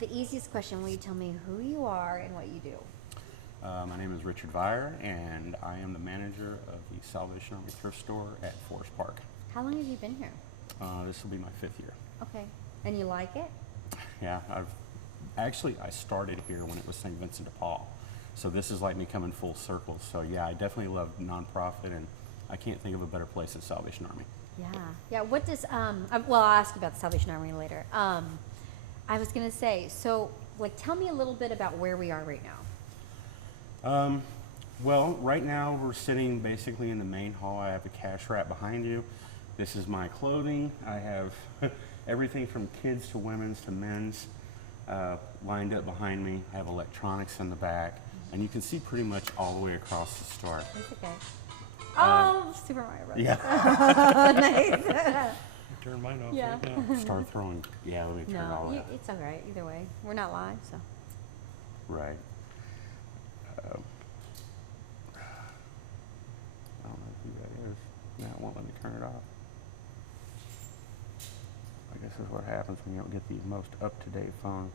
The easiest question, will you tell me who you are and what you do? My name is Richard Vire, and I am the manager of the Salvation Army Thrift Store at Forest Park. How long have you been here? This will be my 5th year. Okay. And you like it? Yeah, I started here when it was St. Vincent de Paul. So this is like me coming full circle. So yeah, I definitely love nonprofit, and I can't think of a better place than Salvation Army. Yeah. Yeah. What does, well, I'll ask you about the Salvation Army later. I was going to say, so like, tell me a little bit about where we are right now. Well, right now we're sitting basically in the main hall. I have the cash wrap behind you. This is my clothing. I have everything from kids to women's to men's lined up behind me. I have electronics in the back, and you can see pretty much all the way across the store. That's okay. Oh, Super Mario Bros. Yeah. Nice. Turn mine off Yeah. right now. Start throwing. Yeah, let me turn all that. It's all right. Either way, we're not live, so. Right. I don't know who that is. Now it won't let me turn it off. I guess this is what happens when you don't get the most up-to-date phone.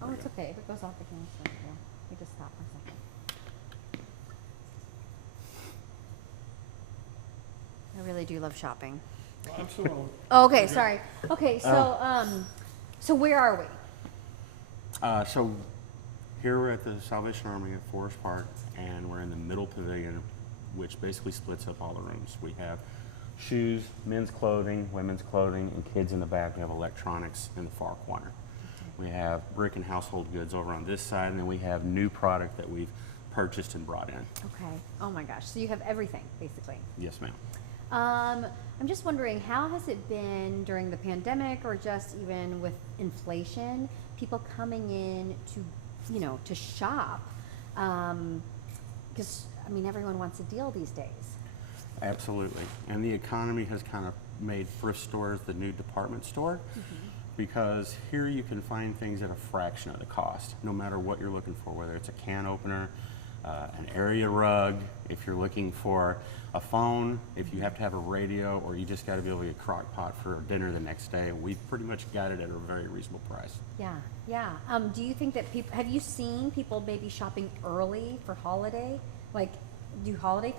Oh, it's okay. If it goes off, it can start. Yeah. We just stop for a second. I really do love shopping. Absolutely. Okay, sorry. Okay, so where are we? So here we're at the Salvation Army at Forest Park, and we're in the middle pavilion, which basically splits up all the rooms. We have shoes, men's clothing, women's clothing, and kids in the back. We have electronics in the far corner. We have brick and household goods over on this side, and then we have new product that we've purchased and brought in. Okay. Oh my gosh. So you have everything, basically. Yes, ma'am. I'm just wondering, how has it been during the pandemic, or just even with inflation, people coming in to, to shop? Because, I mean, everyone wants a deal these days. Absolutely. And the economy has kind of made thrift stores the new department store, because here you can find things at a fraction of the cost, no matter what you're looking for, whether it's a can opener, an area rug, if you're looking for a phone, if you have to have a radio, or you just got to be able to get a crock pot for dinner the next day. We've pretty much got it at a very reasonable price. Yeah, yeah. Do you think that have you seen people maybe shopping early for holiday? Like, do holiday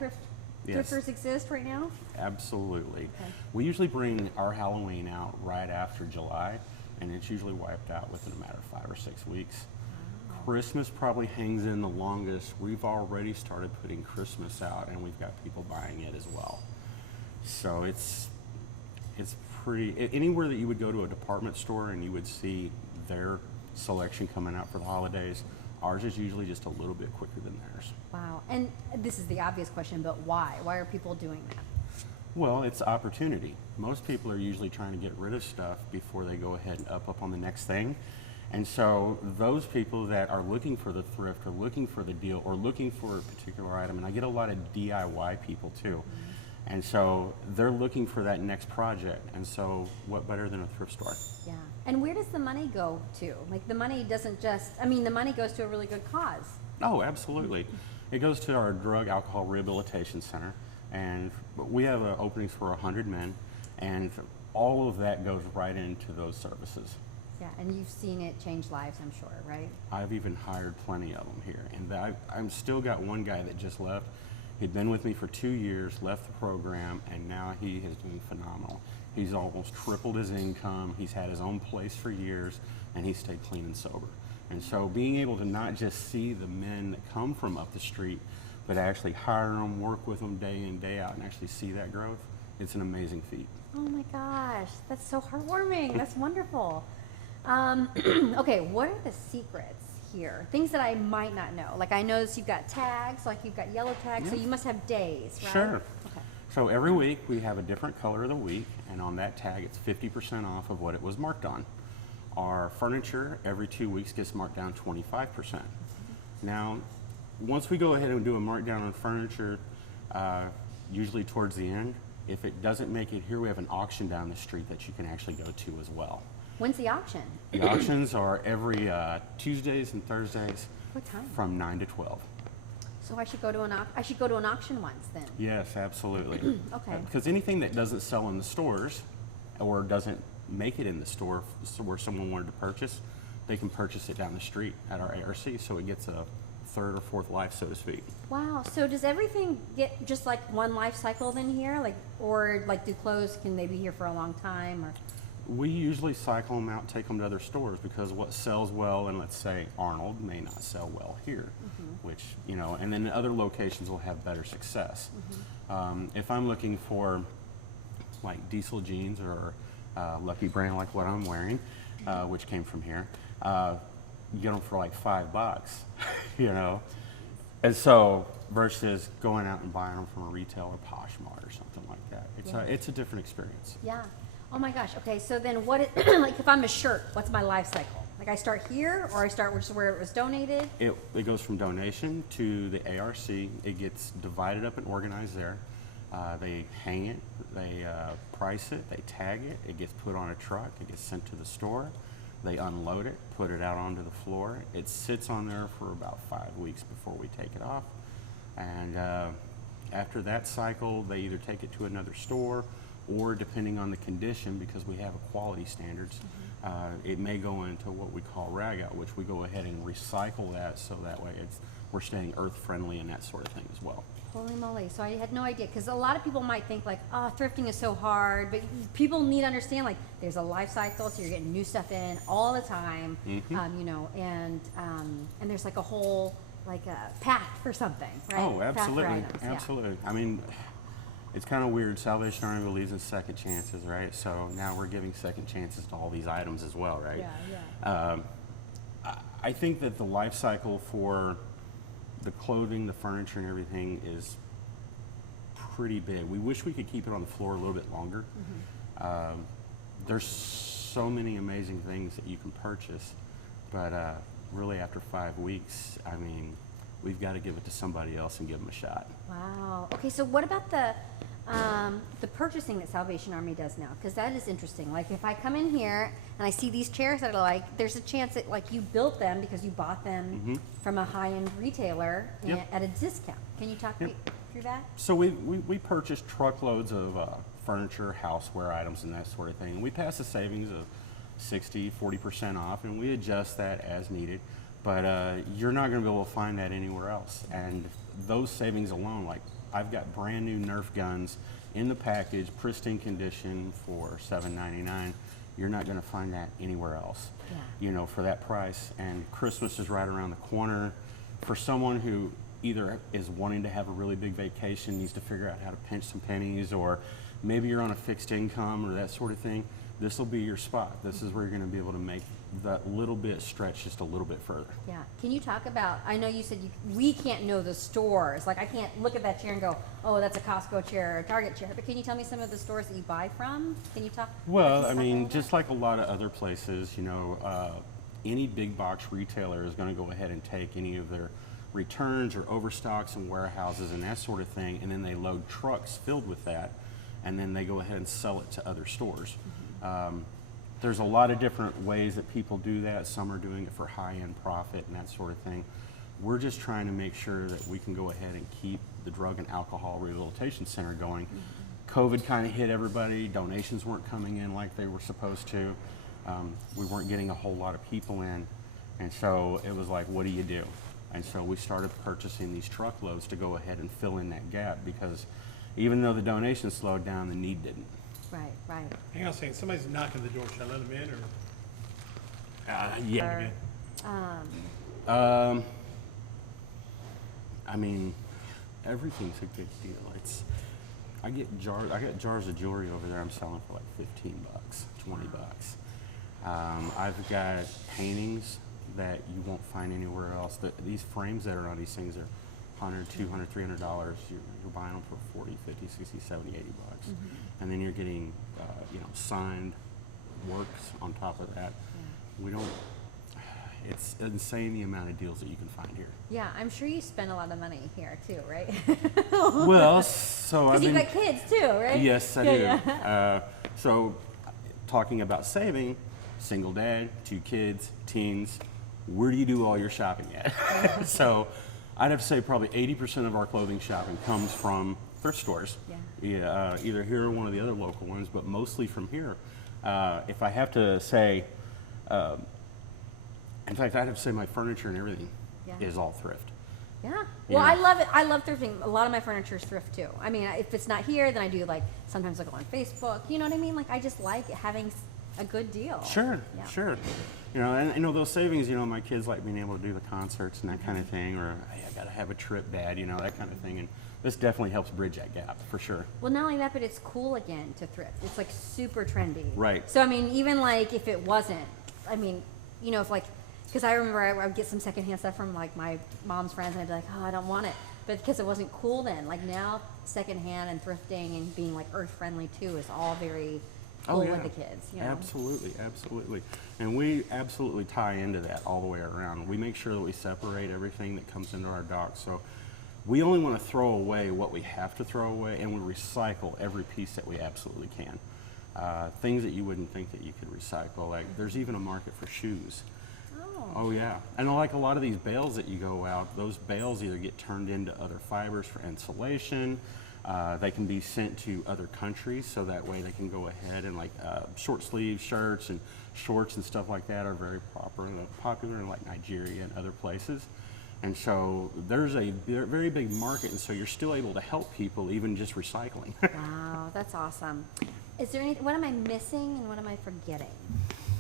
Yes. thrifters exist right now? Absolutely. Okay. We usually bring our Halloween out right after July, and it's usually wiped out within a matter of 5 or 6 weeks. Christmas probably hangs in the longest. We've already started putting Christmas out, and we've got people buying it as well. So it's pretty, anywhere that you would go to a department store and you would see their selection coming out for the holidays, ours is usually just a little bit quicker than theirs. Wow. And this is the obvious question, but why? Why are people doing that? Well, it's opportunity. Most people are usually trying to get rid of stuff before they go ahead and up on the next thing. And so those people that are looking for the thrift, or looking for the deal, or looking for a particular item, and I get a lot of DIY people too. And so they're looking for that next project. And so what better than a thrift store? Yeah. And where does the money go to? Like, the money doesn't just, I mean, the money goes to a really good cause. Oh, absolutely. It goes to our drug alcohol rehabilitation center, and we have openings for 100 men, and all of that goes right into those services. Yeah, and you've seen it change lives, I'm sure, right? I've even hired plenty of them here, and I'm still got one guy that just left. He'd been with me for 2 years, left the program, and now he is doing phenomenal. He's almost tripled his income. He's had his own place for years, and he's stayed clean and sober. And so being able to not just see the men that come from up the street, but actually hire them, work with them day in, day out, and actually see that growth, it's an amazing feat. Oh my gosh, that's so heartwarming. That's wonderful. Okay, what are the secrets here? Things that I might not know. Like, I noticed you've got tags, like you've got yellow tags, so you must have days, right? Sure. Okay. So every week we have a different color of the week, and on that tag it's 50% off of what it was marked on. Our furniture every 2 weeks gets marked down 25%. Now, once we go ahead and do a markdown on furniture, usually towards the end, if it doesn't make it here, we have an auction down the street that you can actually go to as well. When's the auction? The auctions are every Tuesdays and Thursdays. What time? From 9 to 12. So I should go to an auction once then. Yes, absolutely. Okay. Because anything that doesn't sell in the stores or doesn't make it in the store so where someone wanted to purchase, they can purchase it down the street at our ARC, so it gets a third or fourth life, so to speak. Wow. So does everything get just like one life cycle then here? Like, or like do clothes, can they be here for a long time? Or We usually cycle them out, take them to other stores, because what sells well in, let's say, Arnold may not sell well here, which, you know, and then other locations will have better success. If I'm looking for like diesel jeans or Lucky Brand like what I'm wearing, which came from here, you get them for like $5, you know? And so, versus going out and buying them from a retailer, Poshmark or something like that. It's a different experience. yeah. Oh my gosh. Okay. So then what, like if I'm a shirt, what's my life cycle? Like I start here or I start just where it was donated? It goes from donation to the ARC. It gets divided up and organized there. They hang it, they price it, they tag it, it gets put on a truck, it gets sent to the store, they unload it, put it out onto the floor. It sits on there for about 5 weeks before we take it off. And after that cycle, they either take it to another store or, depending on the condition, because we have quality standards, it may go into what we call rag out, which we go ahead and recycle that, so that way we're staying earth friendly and that sort of thing as well. Holy moly. So I had no idea, because a lot of people might think like, oh, thrifting is so hard, but people need to understand like there's a life cycle, so you're getting new stuff in all the time, you know, and there's like a whole like a path for something, right? Oh, Path for absolutely, items, yeah. absolutely. I mean, it's kind of weird. Salvation Army believes in second chances, right? So now we're giving second chances to all these items as well, right? Yeah, yeah. I think that the life cycle for the clothing, the furniture, and everything is pretty big. We wish we could keep it on the floor a little bit longer. There's so many amazing things that you can purchase, but really after 5 weeks, I mean, we've got to give it to somebody else and give them a shot. Wow. Okay, so what about the purchasing that Salvation Army does now? Because that is interesting. Like if I come in here and I see these chairs that I like, there's a chance that like you built them because you bought them from a high-end retailer at a discount. Can you talk me through that? So we purchased truckloads of furniture, houseware items, and that sort of thing. We pass a savings of 60, 40% off, and we adjust that as needed. But you're not going to be able to find that anywhere else. And those savings alone, like I've got brand new Nerf guns in the package, pristine condition for $7.99. You're not going to find that anywhere else, you know, for that price. And Christmas is right around the corner. For someone who either is wanting to have a really big vacation, needs to figure out how to pinch some pennies, or maybe you're on a fixed income or that sort of thing, this will be your spot. This is where you're going to be able to make that little bit stretch just a little bit further. Yeah. Can you talk about, I know you said we can't know the stores. Like I can't look at that chair and go, oh, that's a Costco chair or a Target chair. But can you tell me some of the stores that you buy from? Can you talk? Well, I mean, just like a lot of other places, you know, any big box retailer is going to go ahead and take any of their returns or overstocks in warehouses and that sort of thing, and then they load trucks filled with that, and then they go ahead and sell it to other stores. There's a lot of different ways that people do that. Some are doing it for high-end profit and that sort of thing. We're just trying to make sure that we can go ahead and keep the Drug and Alcohol Rehabilitation Center going. COVID kind of hit everybody. Donations weren't coming in like they were supposed to. We weren't getting a whole lot of people in. And so it was like, what do you do? And so we started purchasing these truckloads to go ahead and fill in that gap, because even though the donations slowed down, the need didn't. Right, right. Hang on a second, somebody's knocking the door, should I let them in, or? Yeah. Or, I mean, everything's a good deal. I got jars of jewelry over there I'm selling for like $15, $20. I've got paintings that you won't find anywhere else. These frames that are on these things are $100, $200, $300. You're buying them for 40, 50, 60, 70, 80 bucks. And then you're getting, you know, signed works on top of that. We don't, it's insane the amount of deals that you can find here. yeah, I'm sure you spend a lot of money here too, right? Well, so I Because mean, you've got kids too, right? yes, I Yeah, do. yeah. So, talking about saving, single dad, 2 kids, teens, where do you do all your shopping at? So, I'd have to say probably 80% of our clothing shopping comes from thrift stores. Yeah. Either here or one of the other local ones, but mostly from here. If I have to say, in fact, I'd have to say my furniture and everything Yeah. is all thrift. Yeah. You Well, know. I love it. I love thrifting. A lot of my furniture is thrift too. I mean, if it's not here, then I do like sometimes I go on Facebook. You know what I mean? Like I just like having a good deal. Sure, Yeah. sure. You know, and you know those savings. You know, my kids like being able to do the concerts and that kind of thing, or hey, I got to have a trip, Dad. You know, that kind of thing. And this definitely helps bridge that gap for sure. Well, not only that, but it's cool again to thrift. It's like super trendy. Right. So I mean, even like if it wasn't, I mean, you know, if like, because I remember I would get some secondhand stuff from like my mom's friends, and I'd be like, oh, I don't want it, but because it wasn't cool then. Like now, secondhand and thrifting and being like earth friendly too is all very cool with the kids. You know? Absolutely, absolutely. And we absolutely tie into that all the way around. We make sure that we separate everything that comes into our docks. So we only want to throw away what we have to throw away, and we recycle every piece that we absolutely can. Things that you wouldn't think that you could recycle. Like there's even a market for shoes. Oh yeah, and like a lot of these bales that you go out, those bales either get turned into other fibers for insulation. They can be sent to other countries, so that way they can go ahead and like short sleeve shirts and shorts and stuff like that are very popular in like Nigeria and other places. And so there's a very big market, and so you're still able to help people even just recycling. Wow, that's awesome. Is there any? What am I missing, and what am I forgetting,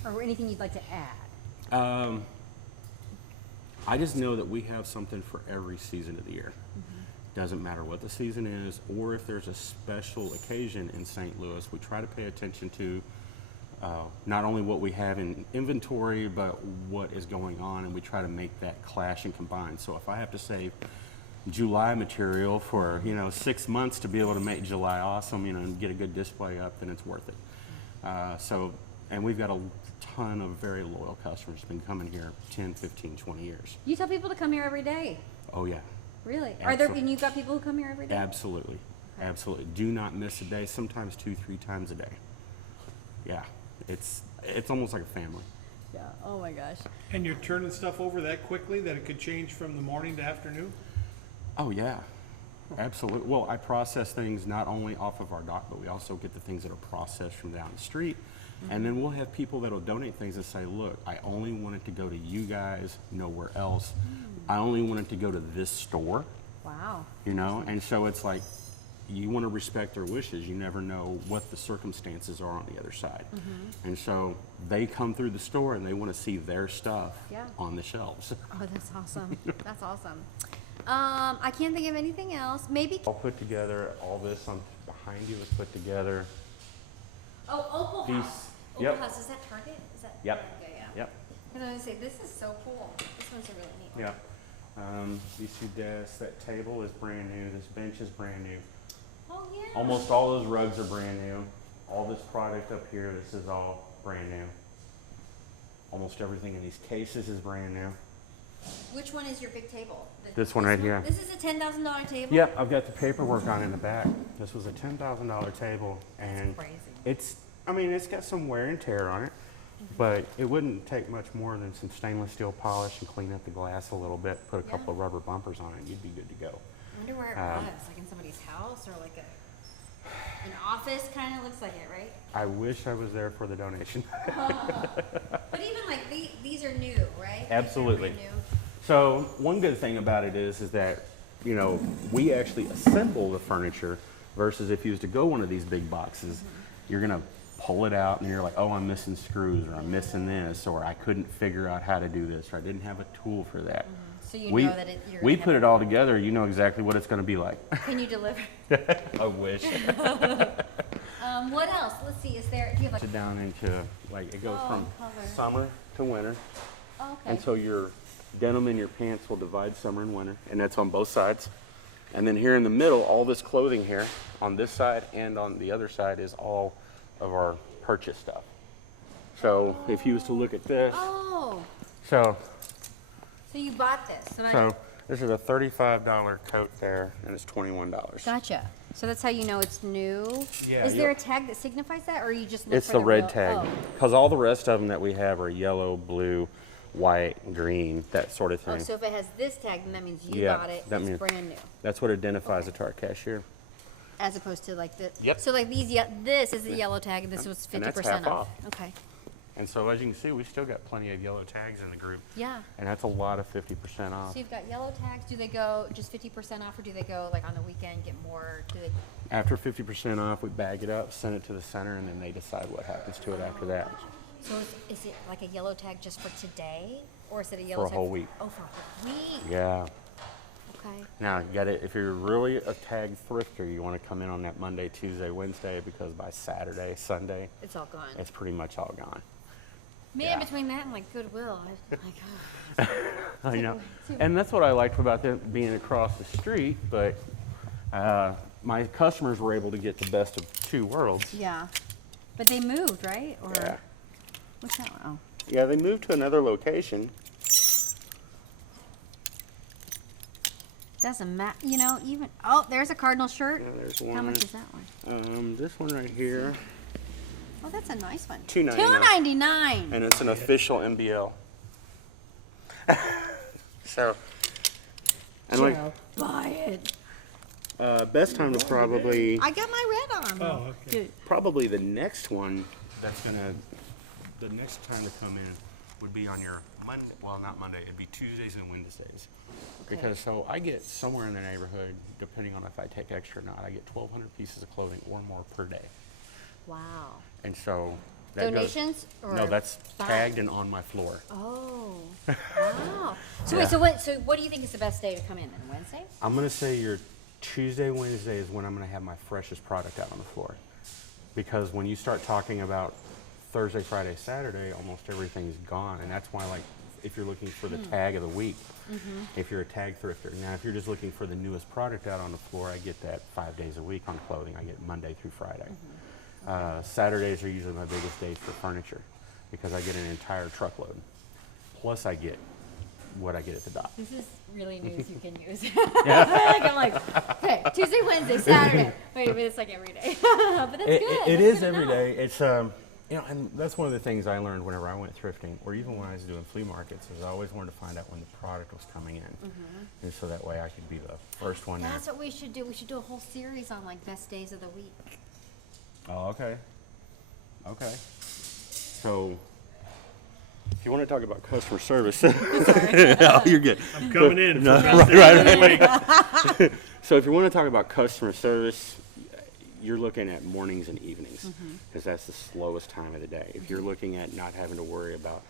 or anything you'd like to add? I just know that we have something for every season of the year. Doesn't matter what the season is, or if there's a special occasion in St. Louis, we try to pay attention to not only what we have in inventory, but what is going on, and we try to make that clash and combine. So if I have to save July material for 6 months to be able to make July awesome, and get a good display up, then it's worth it. And we've got a ton of very loyal customers who've been coming here 10, 15, 20 years. You tell people to come here every day. Oh yeah. Really? Absolutely. And you've got people who come here every day? Absolutely. Okay. Absolutely. Do not miss a day, sometimes 2, 3 times a day. Yeah. It's almost like a family. Yeah. Oh my gosh. And you're turning stuff over that quickly that it could change from the morning to afternoon? Oh yeah. Absolutely. Well, I process things not only off of our dock, but we also get the things that are processed from down the street. And then we'll have people that'll donate things and say, look, I only want it to go to you guys, nowhere else. I only want it to go to this store, Wow. and so it's like, you want to respect their wishes. You never know what the circumstances are on the other side. And so they come through the store and they want to see their stuff Yeah. on the shelves. Oh, that's awesome. That's awesome. I can't think of anything else. Maybe. I'll put together all this on behind you was put together. Oh, Opal These- House. yep. Opal House. Is that Target? Is that? Yep. Okay, yeah. Yep. I was going to say, this is so cool. This one's a really neat one. Yeah. These 2 desks, that table is brand new. This bench is brand new. Oh, yeah. Almost all those rugs are brand new. All this product up here, this is all brand new. Almost everything in these cases is brand new. Which one is your big table? This one right here. This is a $10,000 table? Yep, I've got the paperwork on in the back. This was a $10,000 table, and Crazy. it's got some wear and tear on it, but it wouldn't take much more than some stainless steel polish and clean up the glass a little bit, put a couple of rubber bumpers on it, and you'd be good to go. I wonder where it was. Like in somebody's house or like an office kind of looks like it, right? I wish I was there for the donation. But even like these are new, right? Absolutely. They're brand new. So one good thing about it is that, we actually assemble the furniture versus if you was to go one of these big boxes, you're gonna pull it out and you're like, oh, I'm missing screws, or I'm missing this, or I couldn't figure out how to do this, or I didn't have a tool for that. So you We, know that you're we gonna put have- it all together, you know exactly what it's gonna be like. Can you deliver? I wish. What else? Let's see. Is there? Do you have like? It down into, like, it goes from color. summer to winter. Oh, okay. And so your denim and your pants will divide summer and winter, and that's on both sides. And then here in the middle, all this clothing here on this side and on the other side is all of our purchase stuff. So if you was to look at this, Oh, so so you bought this? so this is a $35 coat there, and it's $21. Gotcha. So that's how you know it's new. Yeah, Is there a yep. tag that signifies that, or you just look It's for the red real- tag, Oh. because all the rest of them that we have are yellow, blue, white, green, that sort of Oh, thing. so if it has this tag, then that means you Yeah, bought it. that It's means- brand new. That's what identifies it to our cashier. as opposed to like the. Yep. So like this is the yellow tag, and this was 50% And that's half off. Okay. And so as you can see, we still got plenty of yellow tags in the group. Yeah. And that's a lot of 50% off. So you've got yellow tags. Do they go just 50% off, or do they go like on the weekend get more? Do they? After 50% off, we bag it up, send it to the center, and then they decide what happens to it after that. So is it like a yellow tag just for today, or is it a yellow For a tag whole week. Oh, for a whole week. Yeah. Okay. Now, you got it. If you're really a tag thrifter, you want to come in on that Monday, Tuesday, Wednesday, because by Saturday, Sunday, It's all gone. it's pretty much all gone. Man, yeah. between that and like Goodwill, I'm like, oh. I know. And that's what I liked about them being across the street, but my customers were able to get the best of two worlds. Yeah. But they moved, right? Or Yeah. what's that one? Oh. Yeah, they moved to another location. Doesn't matter, you know, even, oh, there's a Cardinal shirt. Yeah, there's one. How much is that one? This one right here, Oh, that's a nice one. $2.99. $2.99. And it's an official MBL. So, and like, Joe, buy it. best time to probably, I got my red on. Oh, okay. Good. probably the next one that's gonna, the next time to come in would be on your Monday, well, not Monday, it'd be Tuesdays and Wednesdays. Okay. Because so I get somewhere in the neighborhood, depending on if I take extra or not, I get 1,200 pieces of clothing or more per day. Wow. And so that Donations goes, or no, that's buy? tagged and on my floor. Oh. Wow. So Yeah. wait, so what do you think is the best day to come in? Then Wednesday? I'm gonna say your Tuesday, Wednesday is when I'm gonna have my freshest product out on the floor. Because when you start talking about Thursday, Friday, Saturday, almost everything's gone. And that's why, like, if you're looking for the tag of the week, if you're a tag thrifter. Now, if you're just looking for the newest product out on the floor, I get that 5 days a week on clothing. I get Monday through Friday. Saturdays are usually my biggest days for furniture because I get an entire truckload. Plus, I get what I get at the dock. This is really news you can use. Like, I'm like, okay, Tuesday, Wednesday, Saturday. Wait a minute, it's like every day. But that's good. It That's is good to every know. day. It's you know, and that's one of the things I learned whenever I went thrifting, or even when I was doing flea markets, is I always wanted to find out when the product was coming in, and so that way I could be the first one there. That's what we should do. We should do a whole series on like best days of the week. Oh, okay. Okay. So, if you want to talk about customer service, no, you're good. I'm coming in. No, right. So, if you want to talk about customer service, you're looking at mornings and evenings because that's the slowest time of the day. If you're looking at not having to worry about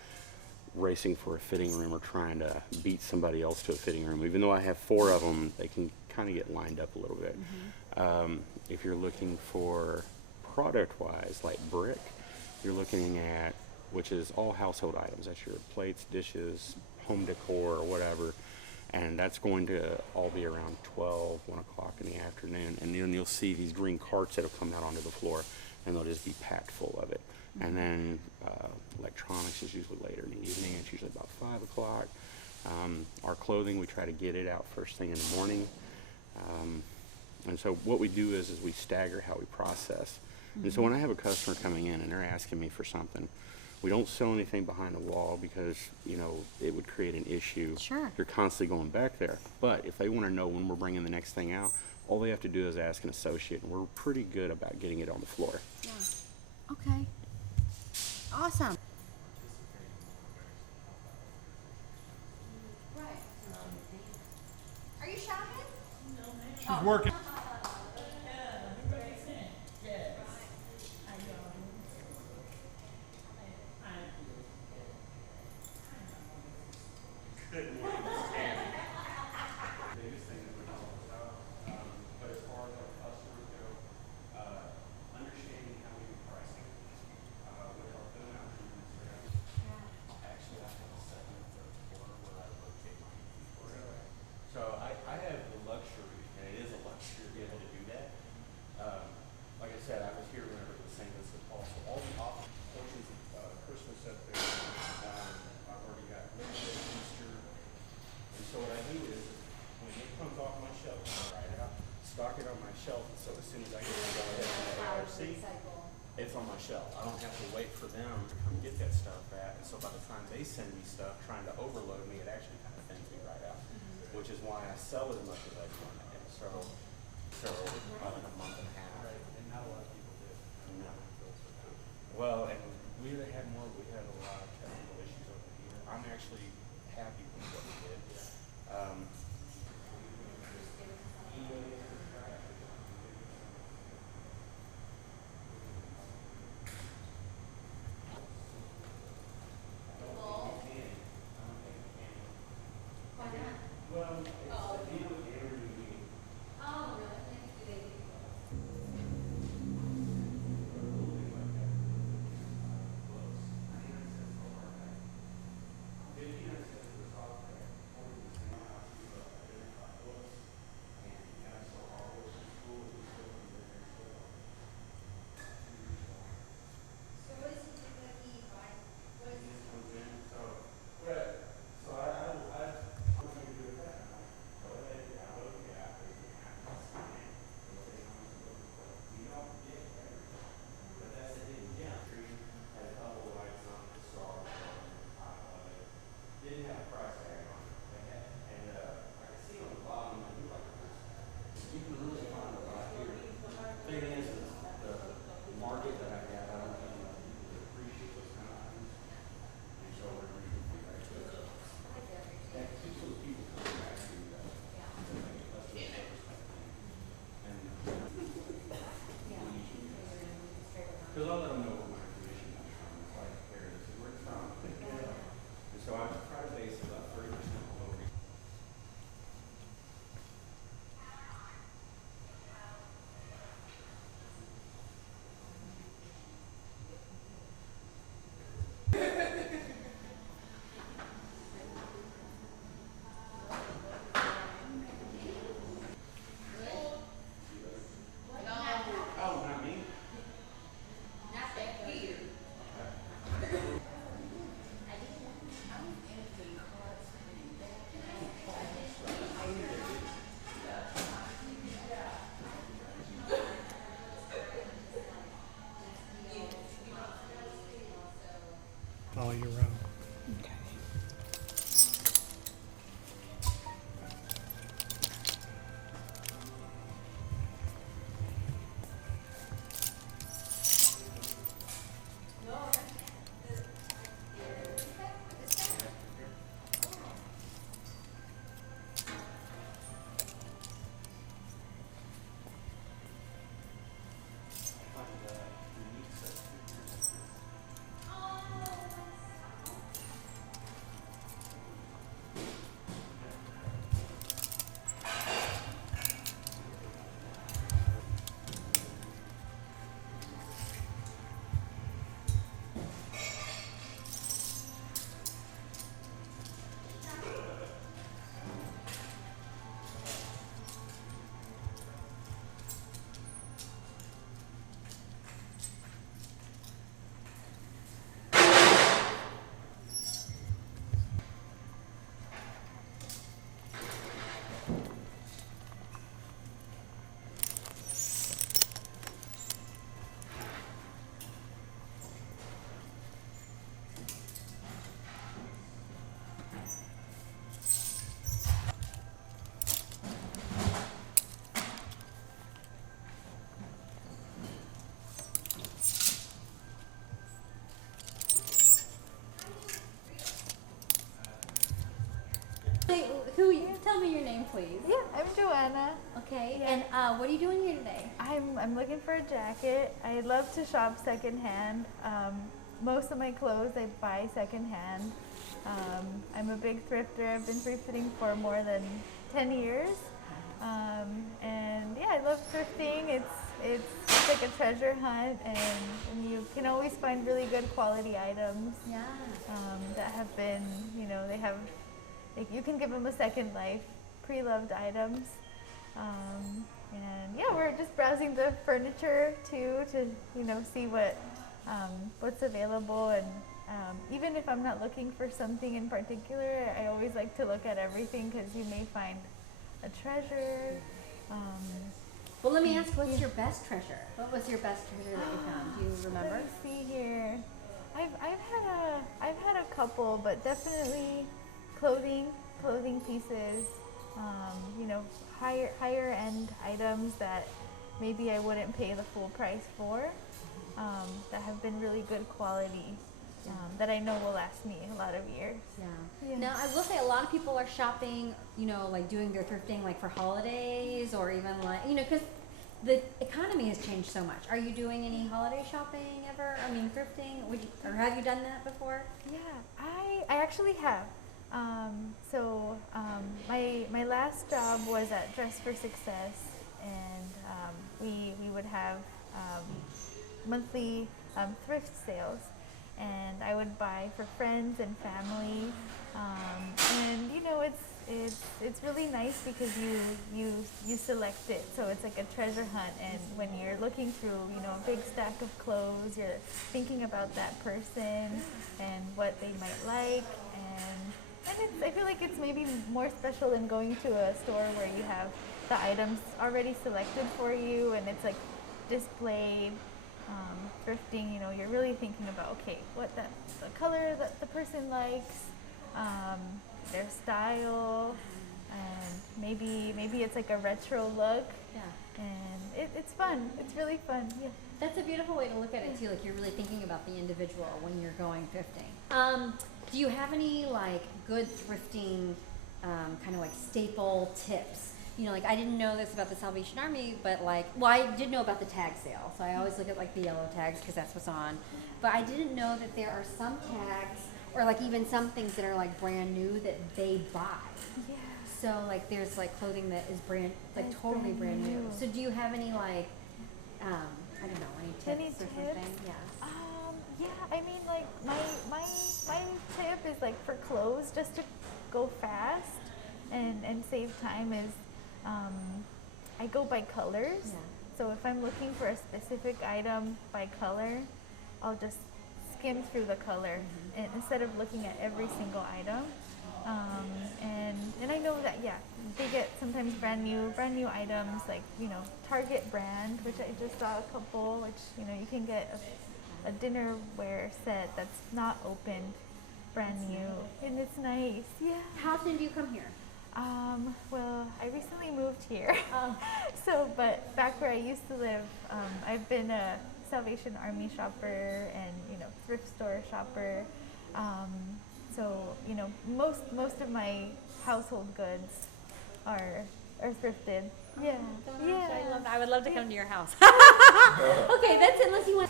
racing for a fitting room or trying to beat somebody else to a fitting room, even though I have 4 of them, they can kind of get lined up a little bit. If you're looking for product-wise, like brick, you're looking at, which is all household items. That's your plates, dishes, home decor, or whatever. And that's going to all be around 12, 1 o'clock in the afternoon. And then you'll see these green carts that'll come out onto the floor, and they'll just be packed full of it. And then electronics is usually later in the evening. It's usually about 5 o'clock. Our clothing, we try to get it out first thing in the morning. And so what we do is we stagger how we process. And so when I have a customer coming in and they're asking me for something, we don't sell anything behind the wall because, you know, it would create an issue. Sure. You're constantly going back there. But if they want to know when we're bringing the next thing out, all they have to do is ask an associate, and we're pretty good about getting it on the floor. Yeah. Okay. Awesome. Are you shopping? She's working. But as far as our customers go, understanding how we do pricing with our fill out treatments, actually I have a second and third floor where I locate my inventory. So I have the luxury, and it is a luxury to be able to do that. Like I said, I was here whenever it was St. Vincent Paul, so all the off portions of Christmas up there, I've already got Easter. And so what I do is, when it comes off my shelf, I write it out, stock it on my shelf, and so as soon as I get to go ahead and the ARC, it's on my shelf. I don't have to wait for them to come get that stuff back. And so by the time they send me stuff trying to overload me, it actually kind of thins me right out, which is why I sell it as much as I can. And so about a month and a Well, and we had had more. We had a lot of technical issues over here. I'm actually happy with what we did. Um, Because I'll let them know where my information comes from. It's like, here, this is where it's from. And so I try to base it about 30% over. Oh, not me? all year round. Hey, tell me your name, please. Yeah, I'm Joanna. Okay, Yeah. and what are you doing here today? I'm looking for a jacket. I love to shop secondhand. Most of my clothes I buy secondhand. I'm a big thrifter. I've been thrifting for more than 10 years. And yeah, I love thrifting. It's like a treasure hunt, and you can always find really good quality items Yeah. that have been, they have, like, you can give them a second life, pre-loved items. And yeah, we're just browsing the furniture too to, see what's available. And even if I'm not looking for something in particular, I always like to look at everything because you may find a treasure. Well, let me ask, what's your best treasure? What was your best treasure that you found? Do you remember? Let me see here. I've had a couple, but definitely clothing pieces. Higher end items that maybe I wouldn't pay the full price for. that have been really good quality, that I know will last me a lot of years. Yeah. Yeah. Now, I will say a lot of people are shopping, you know, like doing their thrifting like for holidays or even like, you know, because the economy has changed so much. Are you doing any holiday shopping ever? I mean, thrifting? Or have you done that before? Yeah, I actually have. My last job was at Dress for Success, and we would have monthly thrift sales, and I would buy for friends and family, and you know it's really nice because you select it, so it's like a treasure hunt, and when you're looking through, you know, a big stack of clothes, you're thinking about that person and what they might like, and I feel like it's maybe more special than going to a store where you have the items already selected for you and it's like displayed. Thrifting, you know, you're really thinking about, okay, the color that the person likes, their style, and maybe it's like a retro look. Yeah. And it's fun. It's really fun. Yeah. That's a beautiful way to look at it too. Like you're really thinking about the individual when you're going thrifting. Do you have any like good thrifting kind of like staple tips? You know, like I didn't know this about the Salvation Army, but like, well, I did know about the tag sale, so I always look at like the yellow tags because that's what's on. But I didn't know that there are some tags, or like even some things that are like brand new that they buy. Yeah. So like there's like clothing that is That's totally brand new. new. So do you have any like, I don't know, any tips Any or tips? something? Yeah. Yeah, I mean, like my tip is like for clothes, just to go fast and save time is, I go by colors. Yeah. So if I'm looking for a specific item by color, I'll just skim through the color and instead of looking at every single item. And I know that, yeah, they get sometimes brand new items, like, you know, Target brand, which I just saw a couple, which, you know, you can get a dinnerware set that's not opened, brand new, and it's nice. Yeah. How often do you come here? Well, I recently moved here. So, but back where I used to live, I've been a Salvation Army shopper and, you know, thrift store shopper. So, you know, most of my household goods are thrifted. Yeah. Yeah. I would love to come to your house. Okay, that's it. Unless you want.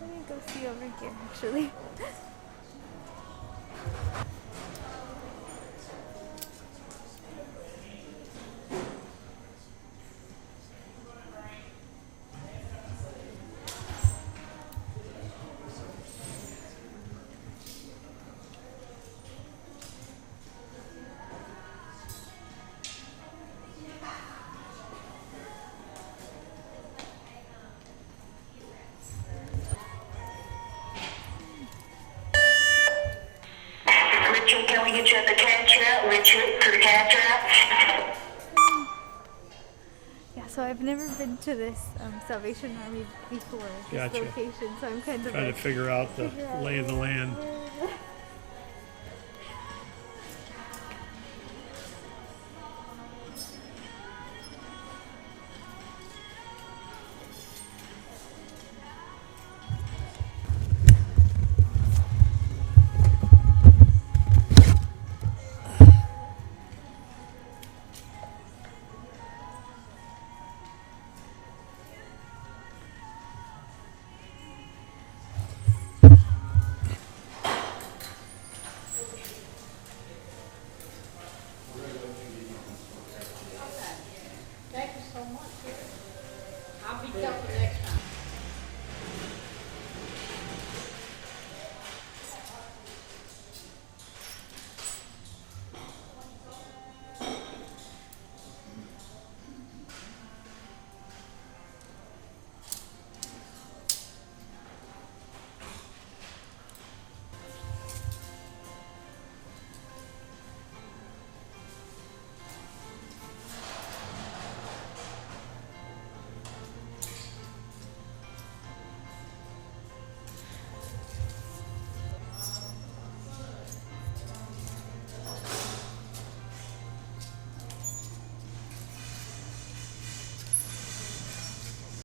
Let me go see over here, actually. Richard, can we get you at the cash route? Richard, to the cash route? Yeah, so I've never been to this Salvation Army before, this Gotcha. location, so I'm kind of Trying like, to figure out the lay of the land. yeah.